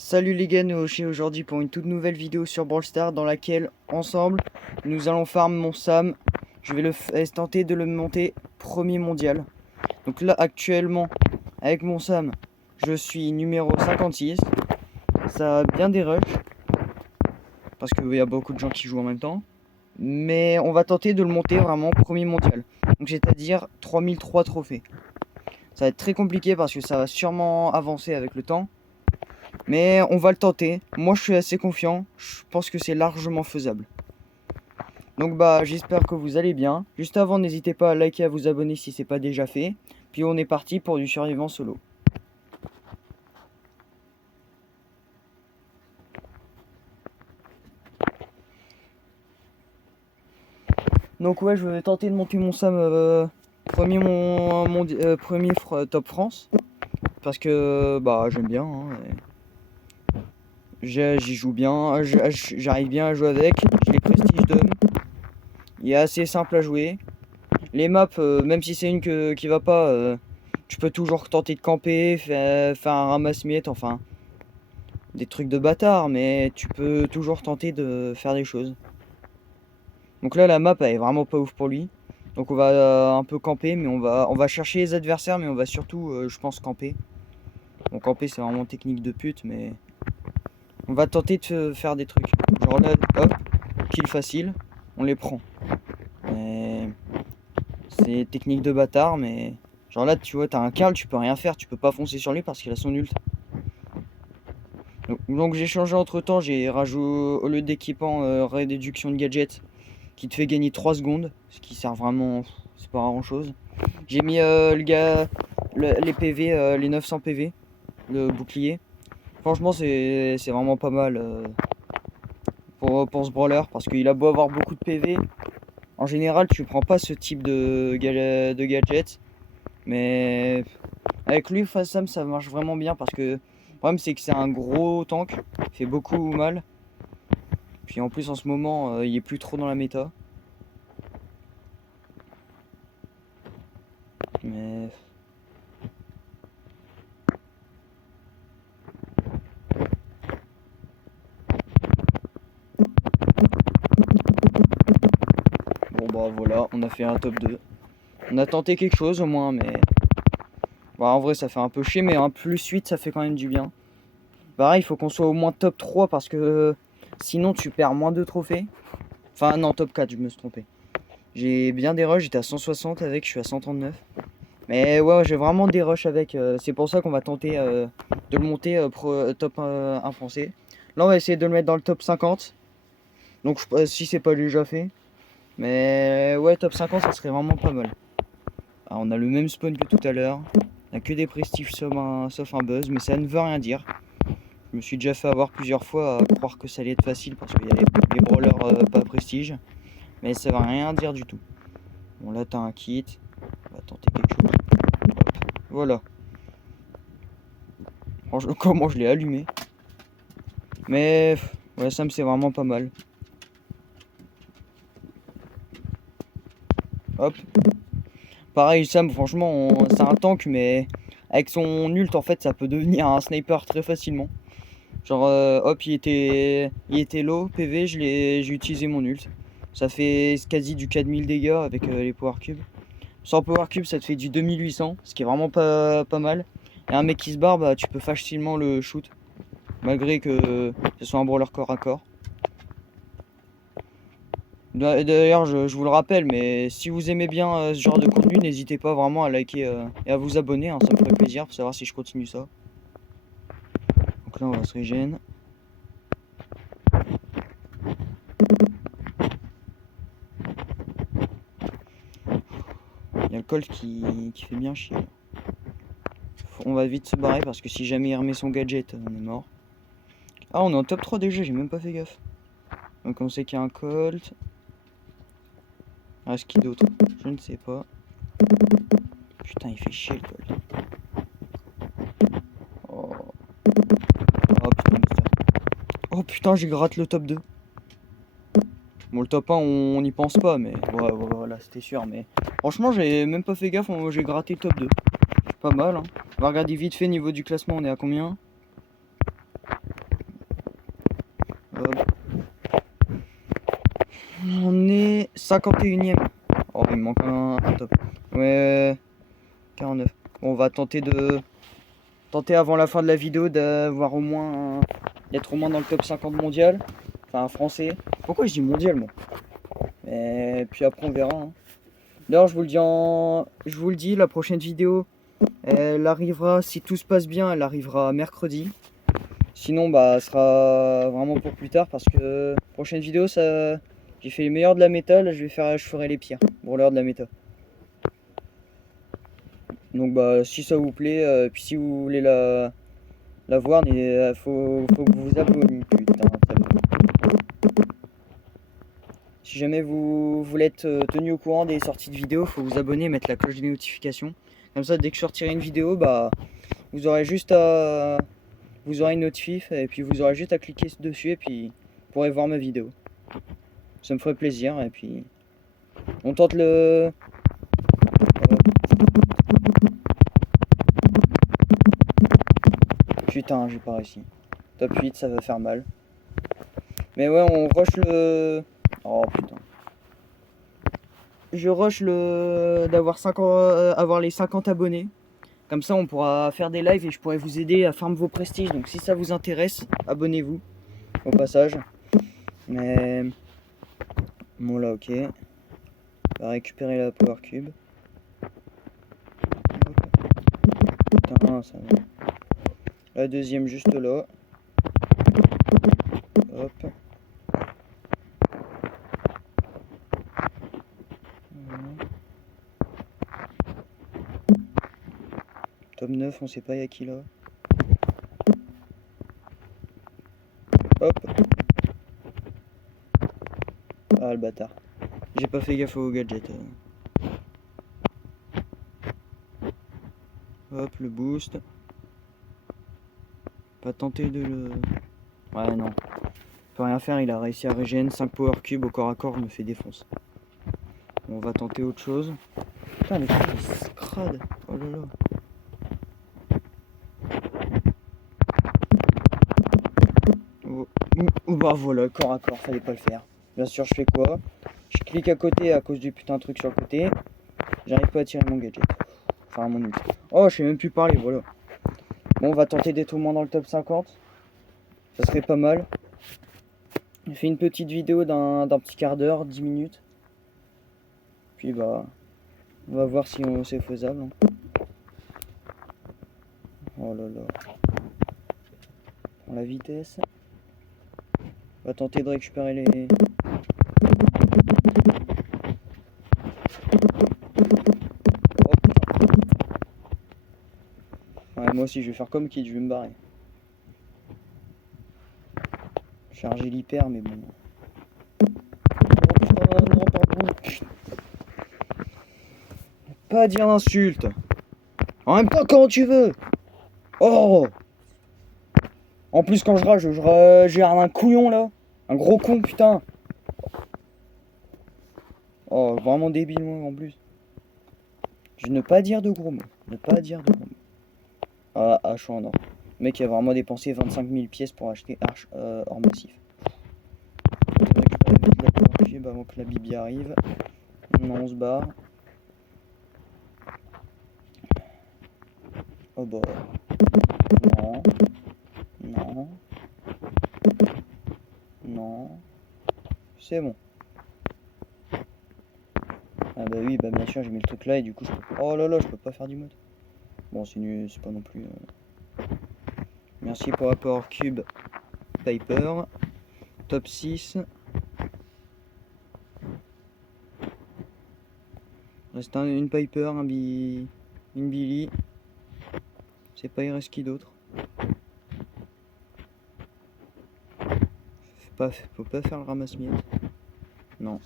Salut les gars, nous aujourd'hui pour une toute nouvelle vidéo sur Brawl Stars dans laquelle ensemble nous allons farm mon Sam. Je vais tenter de le monter premier mondial. Donc là actuellement avec mon Sam je suis numéro 56. Ça a bien des rushs parce qu'il y a beaucoup de gens qui jouent en même temps. Mais on va tenter de le monter vraiment premier mondial. Donc c'est-à-dire 3003 trophées. Ça va être très compliqué parce que ça va sûrement avancer avec le temps. Mais on va le tenter. Moi je suis assez confiant. Je pense que c'est largement faisable. Donc bah j'espère que vous allez bien. Juste avant n'hésitez pas à liker et à vous abonner si c'est pas déjà fait. Puis on est parti pour du survivant solo. Donc ouais, je vais tenter de monter mon Sam premier top France. Parce que bah j'aime bien hein, j'y joue bien, j'arrive bien à jouer avec. J'ai les prestiges d'homme. Il est assez simple à jouer. Les maps, même si c'est une qui va pas, tu peux toujours tenter de camper, faire un ramasse-miettes, enfin des trucs de bâtard, mais tu peux toujours tenter de faire des choses. Donc là la map elle est vraiment pas ouf pour lui. Donc on va un peu camper, mais on va chercher les adversaires, mais on va surtout je pense camper. Bon camper c'est vraiment technique de pute, mais on va tenter de faire des trucs. Genre là, hop, kill facile, on les prend. C'est technique de bâtard, mais genre là tu vois t'as un Karl, tu peux rien faire, tu peux pas foncer sur lui parce qu'il a son ult. Donc j'ai changé entre temps, j'ai rajouté au lieu d'équipement réduction de gadget qui te fait gagner 3 secondes, ce qui sert vraiment, c'est pas grand chose. J'ai mis les PV, les 900 PV, le bouclier. Franchement c'est vraiment pas mal pour ce brawler parce qu'il a beau avoir beaucoup de PV. En général tu prends pas ce type de gadget, mais avec lui face Sam ça marche vraiment bien parce que le problème c'est que c'est un gros tank, il fait beaucoup mal. Puis en plus en ce moment il est plus trop dans la méta. Mais bon bah voilà, on a fait un top 2. On a tenté quelque chose au moins, mais bah, en vrai ça fait un peu chier, mais un plus 8 ça fait quand même du bien. Pareil, il faut qu'on soit au moins top 3 parce que sinon tu perds moins de trophées. Enfin non, top 4, je me suis trompé. J'ai bien des rushs, j'étais à 160 avec, je suis à 139. Mais ouais, j'ai vraiment des rushs avec. C'est pour ça qu'on va tenter de le monter top 1 français. Là, on va essayer de le mettre dans le top 50. Donc, si c'est pas déjà fait. Mais ouais, top 50, ça serait vraiment pas mal. Alors, on a le même spawn que tout à l'heure. On a que des prestiges sauf un buzz, mais ça ne veut rien dire. Je me suis déjà fait avoir plusieurs fois à croire que ça allait être facile parce qu'il y a les brawlers pas prestige. Mais ça va rien dire du tout. Bon, là, t'as un kit. On va tenter quelque chose. Hop. Voilà. Franchement, comment je l'ai allumé. Mais ouais, Sam, c'est vraiment pas mal. Hop. Pareil, Sam, franchement, c'est un tank, mais avec son ult, en fait, ça peut devenir un sniper très facilement. Genre, hop, il était low, PV, j'ai utilisé mon ult. Ça fait quasi du 4000 dégâts avec les power cubes. Sans power cube, ça te fait du 2800, ce qui est vraiment pas mal. Et un mec qui se barre, bah, tu peux facilement le shoot. Malgré que ce soit un brawler corps à corps. D'ailleurs, je vous le rappelle, mais si vous aimez bien ce genre de contenu, n'hésitez pas vraiment à liker et à vous abonner, hein, ça me ferait plaisir pour savoir si je continue ça. Donc là, on va se régénérer. Il y a le Colt qui fait bien chier. On va vite se barrer parce que si jamais il remet son gadget, on est mort. Ah, on est en top 3 déjà, j'ai même pas fait gaffe. Donc on sait qu'il y a un Colt. Reste qui d'autre? Je ne sais pas. Putain, il fait chier le Colt. Oh, oh putain, oh putain, j'ai gratte le top 2. Bon, le top 1, on n'y pense pas, mais ouais, voilà, c'était sûr. Mais franchement, j'ai même pas fait gaffe, j'ai gratté le top 2. Pas mal, hein. On va regarder vite fait niveau du classement, on est à combien? Hop. On est 51ème. Oh, il me manque un top. Ouais, 49. Bon, on va tenter avant la fin de la vidéo d'avoir au moins d'être au moins dans le top 50 mondial. Enfin, français. Pourquoi je dis mondial, moi? Et puis après, on verra. Hein. D'ailleurs, je vous le dis, la prochaine vidéo, elle arrivera, si tout se passe bien, elle arrivera mercredi. Sinon, bah, ce sera vraiment pour plus tard parce que prochaine vidéo, ça, j'ai fait les meilleurs de la méta. Là, je ferai les pires pour l'heure de la méta. Donc, bah, si ça vous plaît, puis si vous voulez la voir, il faut que vous vous abonnez. Putain, si jamais vous voulez être tenu au courant des sorties de vidéos, faut vous abonner, mettre la cloche des notifications. Comme ça, dès que je sortirai une vidéo, bah, vous aurez une notif et puis vous aurez juste à cliquer dessus et puis vous pourrez voir ma vidéo. Ça me ferait plaisir et puis on tente le... Putain, j'ai pas réussi. Top 8, ça va faire mal. Mais ouais, on rush le... Oh putain. Je rush avoir les 50 abonnés. Comme ça, on pourra faire des lives et je pourrai vous aider à farm vos prestiges. Donc si ça vous intéresse, abonnez-vous au passage. Mais... Bon là, ok. On va récupérer la Power Cube. Putain, ça va. La deuxième juste là. Hop. Top 9, on sait pas y'a qui là. Hop. Ah le bâtard. J'ai pas fait gaffe au gadget. Hop, le boost. Pas tenter de le... Ouais non. Peut rien faire, il a réussi à régénérer 5 power cube au corps à corps, me fait défonce. On va tenter autre chose. Putain, mais il se crade. Oh là là. Oh bah voilà, corps à corps, fallait pas le faire. Bien sûr, je fais quoi? Je clique à côté à cause du putain truc sur le côté. J'arrive pas à tirer mon gadget. Enfin, mon ult. Oh, je sais même plus parler, voilà. Bon, on va tenter d'être au moins dans le top 50. Ça serait pas mal. J'ai fait une petite vidéo d'un petit quart d'heure, 10 minutes. Puis bah, on va voir si c'est faisable. Hein. Oh là là. Prends la vitesse. On va tenter de récupérer les... Ouais, moi aussi je vais faire comme Kid, je vais me barrer. Charger l'hyper, mais bon. Oh putain, non, pardon. Pas dire d'insulte. En même temps, quand tu veux. Oh. En plus, quand je rage, j'ai un couillon là. Un gros con, putain. Oh, vraiment débile, moi, en plus. Je ne pas dire de gros mots. Ne pas dire de gros mots. Ah, H en or. Le mec, il a vraiment dépensé 25 000 pièces pour acheter Arch or massif. Je vais récupérer vite la Power Cube avant que la Bibi arrive. Non, on se barre. Oh bah. Non. Non. Non. C'est bon. Ah bah oui, bah bien sûr, j'ai mis le truc là et du coup je peux... Oh là là, je peux pas faire du mode. Bon, c'est nul, c'est pas non plus... Merci pour la Power Cube Piper. Top 6. Reste une Piper, une Billy. C'est pas, il reste qui d'autre? Faut pas faire le ramasse-miettes. Non.